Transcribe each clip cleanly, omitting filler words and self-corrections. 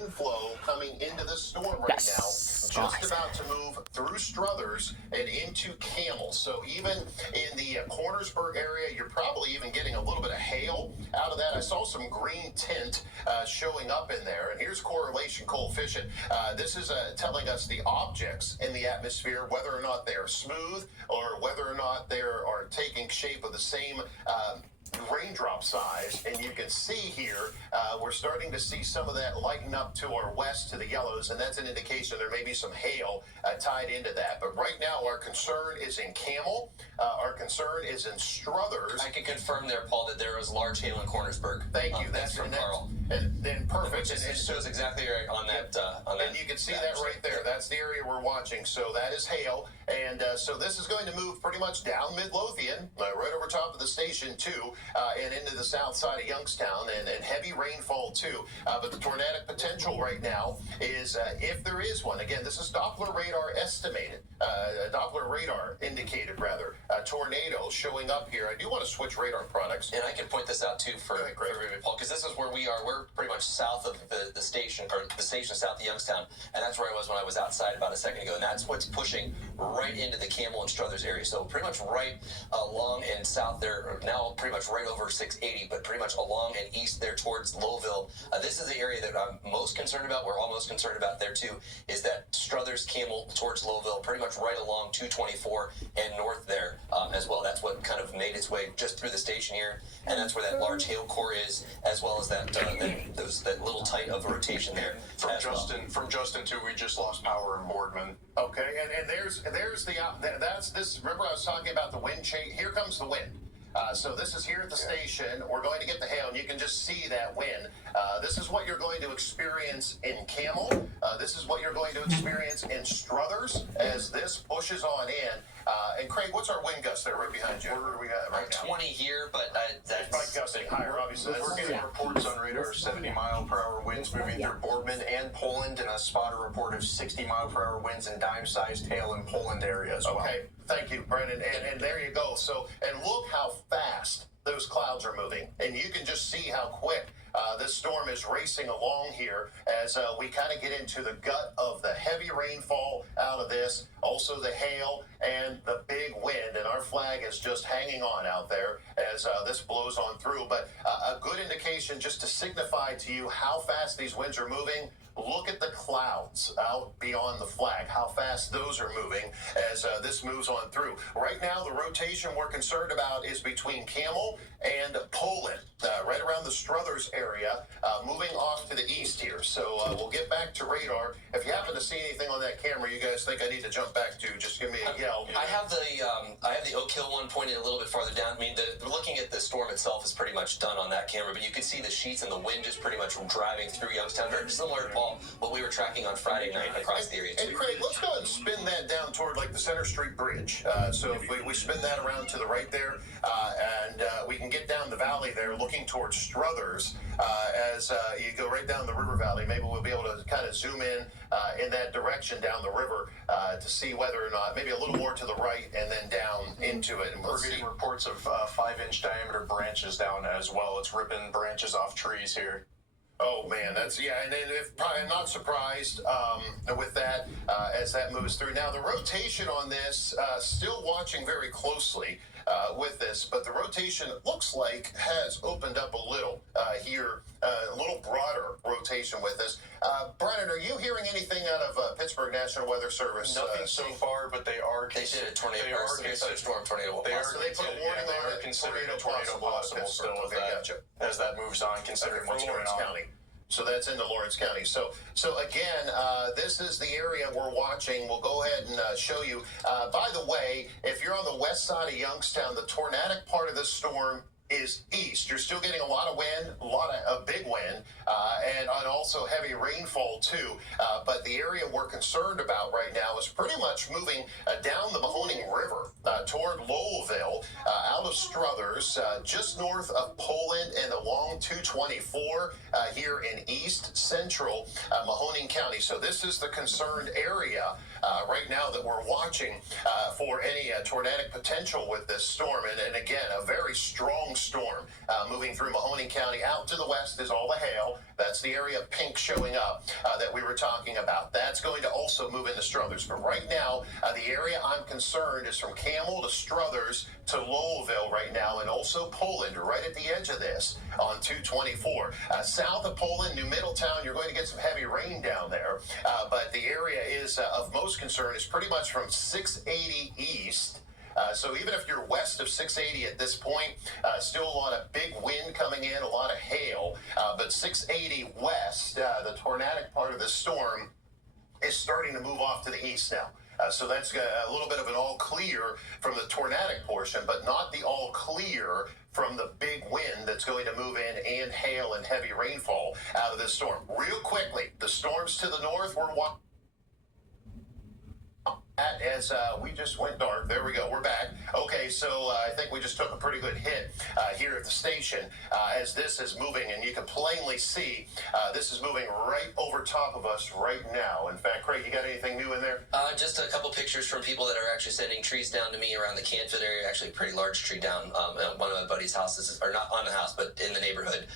inflow coming into the storm right now, just about to move through Struthers and into Camel. So even in the Cornersburg area, you're probably even getting a little bit of hail out of that. I saw some green tint showing up in there. And here's correlation coefficient. This is telling us the objects in the atmosphere, whether or not they're smooth or whether or not they are taking shape of the same raindrop size. And you can see here we're starting to see some of that lighten up to our west to the yellows, and that's an indication there may be some hail tied into that. But right now our concern is in Camel. Our concern is in Struthers. I can confirm there, Paul, that there was large hail in Cornersburg. Thank you. That's from Carl. And then perfect. It shows exactly right on that. And you can see that right there. That's the area we're watching. So that is hail. And so this is going to move pretty much down Midlothian, right over top of the station too, and into the south side of Youngstown, and heavy rainfall too. But the tornadic potential right now is, if there is one, again, this is Doppler radar estimated, Doppler radar indicated rather, tornadoes showing up here. I do want to switch radar products. And I can point this out too for everybody, Paul, because this is where we are. We're pretty much south of the station, or the station south of Youngstown, and that's where I was when I was outside about a second ago, and that's what's pushing right into the Camel and Struthers area. So pretty much right along and south there, now pretty much right over 680, but pretty much along and east there towards Lowville. This is the area that I'm most concerned about. We're all most concerned about there too, is that Struthers, Camel towards Lowville, pretty much right along 224 and north there as well. That's what kind of made its way just through the station here, and that's where that large hail core is, as well as that that little tight of a rotation there. From Justin too, we just lost power in Boardman. Okay, and there's the that's this. Remember I was talking about the wind change. Here comes the wind. So this is here at the station. We're going to get the hail, and you can just see that wind. This is what you're going to experience in Camel. This is what you're going to experience in Struthers as this pushes on in. And Craig, what's our wind gust there right behind you? Where are we at right now? 20 here, but that's probably gusting higher, obviously. We're getting reports on radar 70-mile-per-hour winds moving through Boardman and Poland, and a spotter report of 60-mile-per-hour winds and dime-sized hail in Poland area as well. Okay, thank you, Brendan. And there you go. So, and look how fast those clouds are moving, and you can just see how quick this storm is racing along here as we kind of get into the gut of the heavy rainfall out of this, also the hail and the big wind, and our flag is just hanging on out there as this blows on through. But a good indication just to signify to you how fast these winds are moving. Look at the clouds out beyond the flag, how fast those are moving as this moves on through. Right now, the rotation we're concerned about is between Camel and Poland, right around the Struthers area, moving off to the east here. So we'll get back to radar. If you happen to see anything on that camera you guys think I need to jump back to, just give me a yell. I have the Oak Hill one pointed a little bit farther down. I mean, looking at the storm itself is pretty much done on that camera, but you can see the sheets and the wind just pretty much driving through Youngstown, very similar to Paul, what we were tracking on Friday night across the area too. And Craig, let's go ahead and spin that down toward like the Center Street Bridge. So if we spin that around to the right there, and we can get down the valley there looking towards Struthers as you go right down the river valley. Maybe we'll be able to kind of zoom in that direction down the river to see whether or not, maybe a little more to the right and then down into it. And we're getting reports of 5-inch diameter branches down as well. It's ripping branches off trees here. Oh man, that's and if I'm not surprised with that as that moves through. Now the rotation on this, still watching very closely with this, but the rotation looks like has opened up a little here, a little broader rotation with this. Brennan, are you hearing anything out of Pittsburgh National Weather Service? Nothing so far, but they did a tornado. Storm tornado. So they put a warning on it. Considering a tornado possible still with that as that moves on, considering what's going on. County. So that's into Lawrence County. So again, this is the area we're watching. We'll go ahead and show you. By the way, if you're on the west side of Youngstown, the tornadic part of this storm is east. You're still getting a lot of wind, a big wind, and also heavy rainfall too. But the area we're concerned about right now is pretty much moving down the Mahoning River toward Lowellville, out of Struthers, just north of Poland and along 224 here in east central Mahoning County. So this is the concerned area right now that we're watching for any tornadic potential with this storm. And again, a very strong storm moving through Mahoning County. Out to the west is all the hail. That's the area of pink showing up that we were talking about. That's going to also move into Struthers. But right now, the area I'm concerned is from Camel to Struthers to Lowellville right now, and also Poland, right at the edge of this on 224. South of Poland, New Middletown, you're going to get some heavy rain down there. But the area is of most concern is pretty much from 680 east. So even if you're west of 680 at this point, still a lot of big wind coming in, a lot of hail. But 680 west, the tornadic part of the storm is starting to move off to the east now. So that's a little bit of an all clear from the tornadic portion, but not the all clear from the big wind that's going to move in and hail and heavy rainfall out of this storm. Real quickly, the storms to the north were watching. As we just went dark. There we go. We're back. Okay, so I think we just took a pretty good hit here at the station as this is moving, and you can plainly see this is moving right over top of us right now. In fact, Craig, you got anything new in there? Just a couple pictures from people that are actually sending trees down to me around the Canfield area. Actually, a pretty large tree down at one of my buddy's houses, or not on the house, but in the neighborhood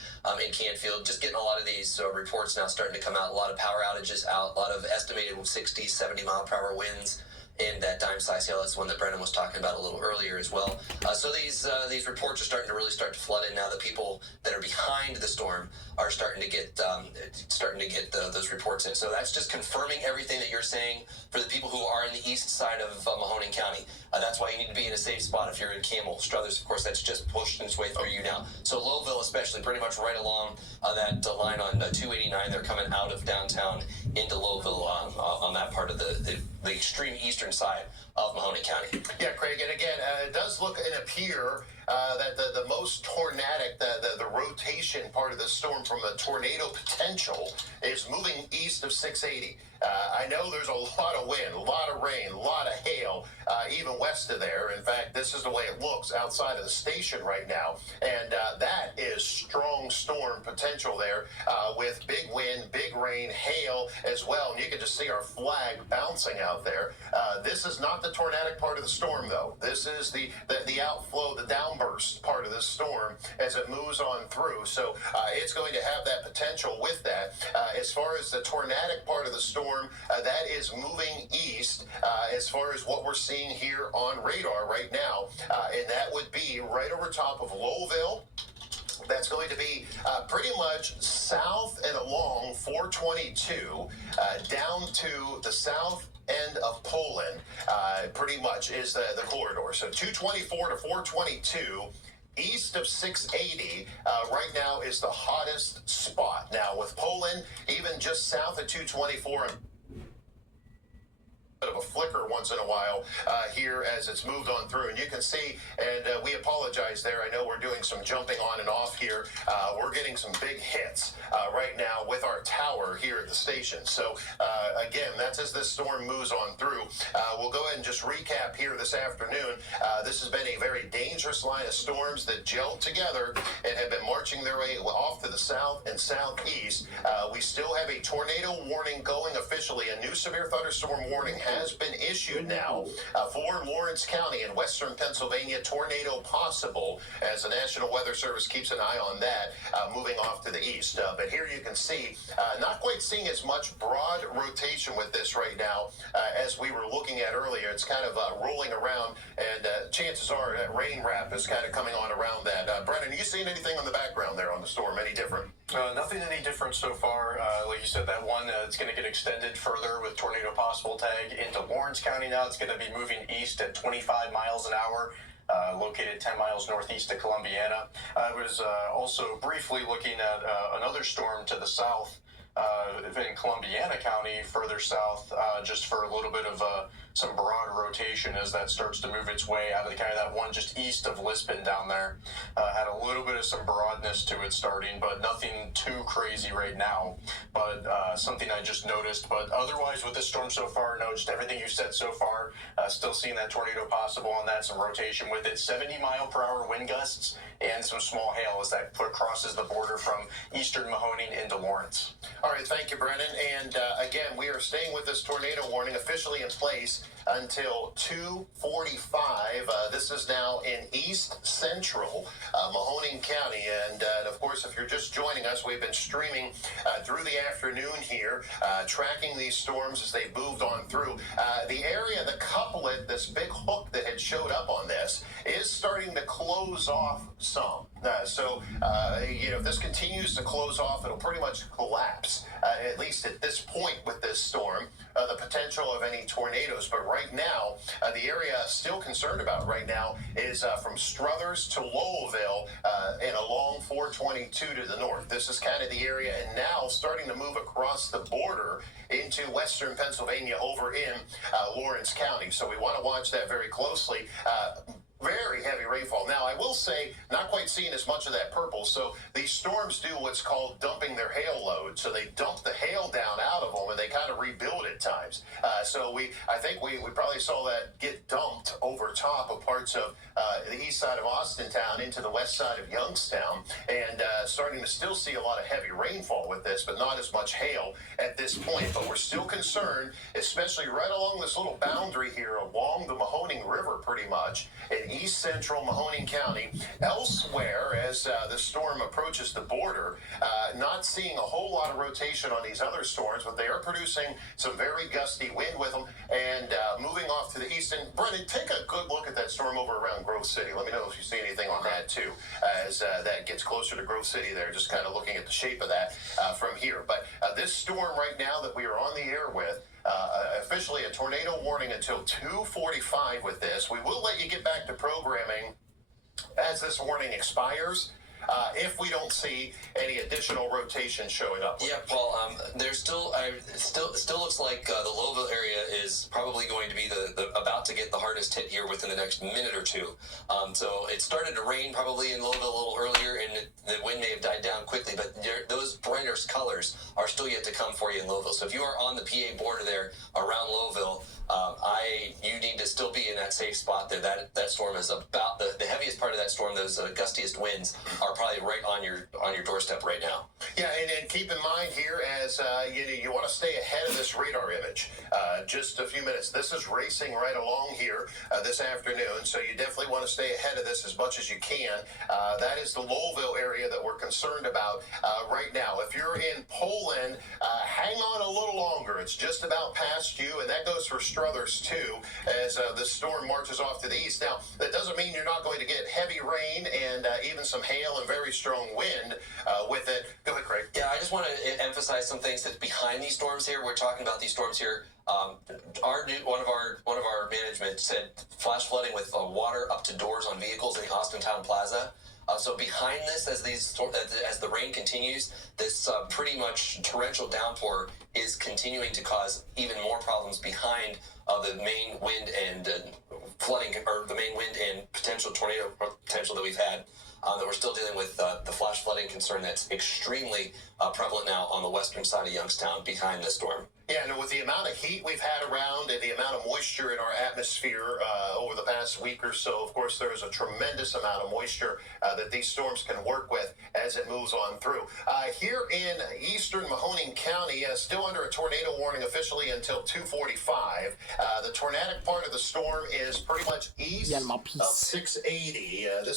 in Canfield. Just getting a lot of these reports now starting to come out. A lot of power outages out, a lot of estimated 60, 70 mile per hour winds in that dime-size hail. That's one that Brennan was talking about a little earlier as well. So these reports are starting to flood in now. The people that are behind the storm are starting to get those reports in. So that's just confirming everything that you're saying for the people who are in the east side of Mahoning County. That's why you need to be in a safe spot if you're in Camel. Struthers, of course, that's just pushed its way through you now. So Lowellville, especially, pretty much right along that line on 289. They're coming out of downtown into Lowellville on that part of the extreme eastern side of Mahoning County. Yeah, Craig, and again, it does look and appear that the most tornadic, the rotation part of the storm from the tornado potential is moving east of 680. I know there's a lot of wind, a lot of rain, a lot of hail, even west of there. In fact, this is the way it looks outside of the station right now. And that is strong storm potential there with big wind, big rain, hail as well. And you can just see our flag bouncing out there. This is not the tornadic part of the storm, though. This is the outflow, the downburst part of the storm as it moves on through. So it's going to have that potential with that. As far as the tornadic part of the storm, that is moving east as far as what we're seeing here on radar right now. And that would be right over top of Lowellville. That's going to be pretty much south and along 422 down to the south end of Poland, pretty much is the corridor. So 224 to 422. East of 680 right now is the hottest spot. Now with Poland, even just south of 224, of a flicker once in a while here as it's moved on through, and you can see, and we apologize there. I know we're doing some jumping on and off here. We're getting some big hits right now with our tower here at the station. So again, that's as this storm moves on through. We'll go ahead and just recap here this afternoon. This has been a very dangerous line of storms that gelled together and have been marching their way off to the south and southeast. We still have a tornado warning going officially. A new severe thunderstorm warning has been issued now for Lawrence County in western Pennsylvania. Tornado possible as the National Weather Service keeps an eye on that moving off to the east. But here you can see not quite seeing as much broad rotation with this right now as we were looking at earlier. It's kind of rolling around, and chances are that rain wrap is kind of coming on around that. Brennan, are you seeing anything on the background there on the storm? Any different? Nothing any different so far. Like you said, that one, it's going to get extended further with tornado possible tag into Lawrence County now. It's going to be moving east at 25 miles an hour. Located 10 miles northeast of Columbiana. I was also briefly looking at another storm to the south in Columbiana County, further south, just for a little bit of some broad rotation as that starts to move its way out of the county. That one just east of Lisbon down there had a little bit of some broadness to it starting, but nothing too crazy right now. But something I just noticed. But otherwise, with this storm so far, no, just everything you said so far. Still seeing that tornado possible on that, some rotation with it, 70 mile per hour wind gusts, and some small hail as that crosses the border from eastern Mahoning into Lawrence. All right, thank you, Brennan. And again, we are staying with this tornado warning officially in place until 2:45. This is now in East Central Mahoning County. And of course, if you're just joining us, we've been streaming through the afternoon here, tracking these storms as they moved on through. The area, the couplet, this big hook that had showed up on this, is starting to close off some. If this continues to close off, it'll pretty much collapse, at least at this point with this storm, the potential of any tornadoes. But right now, the area still concerned about right now is from Struthers to Lowellville and along 422 to the north. This is kind of the area, and now starting to move across the border into western Pennsylvania over in Lawrence County. So we want to watch that very closely. Very heavy rainfall. Now, I will say, not quite seeing as much of that purple. So these storms do what's called dumping their hail load. So they dump the hail down out of them, and they kind of rebuild at times. I think we probably saw that get dumped over top of parts of the east side of Austintown into the west side of Youngstown, and starting to still see a lot of heavy rainfall with this, but not as much hail at this point. But we're still concerned, especially right along this little boundary here along the Mahoning River, pretty much, in east central Mahoning County. Elsewhere, as the storm approaches the border, not seeing a whole lot of rotation on these other storms, but they are producing some very gusty wind with them and moving off to the east. And Brennan, take a good look at that storm over around Grove City. Let me know if you see anything on that too, as that gets closer to Grove City there, just kind of looking at the shape of that from here. But this storm right now that we are on the air with, officially a tornado warning until 2:45 with this. We will let you get back to programming as this warning expires, if we don't see any additional rotation showing up. Yeah, Paul. There's still looks like the Lowellville area is probably going to be the about to get the hardest hit here within the next minute or two. So it started to rain probably in Lowellville a little earlier, and the wind may have died down quickly. But those brighter colors are still yet to come for you in Lowellville. So if you are on the PA border there around Lowellville, you need to still be in that safe spot there. That storm is about the heaviest part of that storm. Those gustiest winds are probably right on your doorstep right now. Yeah, and keep in mind here, as you want to stay ahead of this radar image. Just a few minutes. This is racing right along here this afternoon, so you definitely want to stay ahead of this as much as you can. That is the Lowellville area that we're concerned about right now. If you're in Poland, hang on a little longer. It's just about past you, and that goes for Struthers too, as the storm marches off to the east. Now, that doesn't mean you're not going to get heavy rain and even some hail and very strong wind with it. Go ahead, Craig. Yeah, I just want to emphasize some things that's behind these storms here. We're talking about these storms here. One of our management said flash flooding with water up to doors on vehicles in Austintown Plaza. So behind this, as the rain continues, this pretty much torrential downpour is continuing to cause even more problems behind the main wind and flooding, or the main wind and potential tornado potential that we've had. That we're still dealing with the flash flooding concern that's extremely prevalent now on the western side of Youngstown behind this storm. Yeah, and with the amount of heat we've had around and the amount of moisture in our atmosphere over the past week or so, of course, there is a tremendous amount of moisture that these storms can work with as it moves on through. Here in eastern Mahoning County, still under a tornado warning officially until 2:45. The tornadic part of the storm is pretty much east of 680. This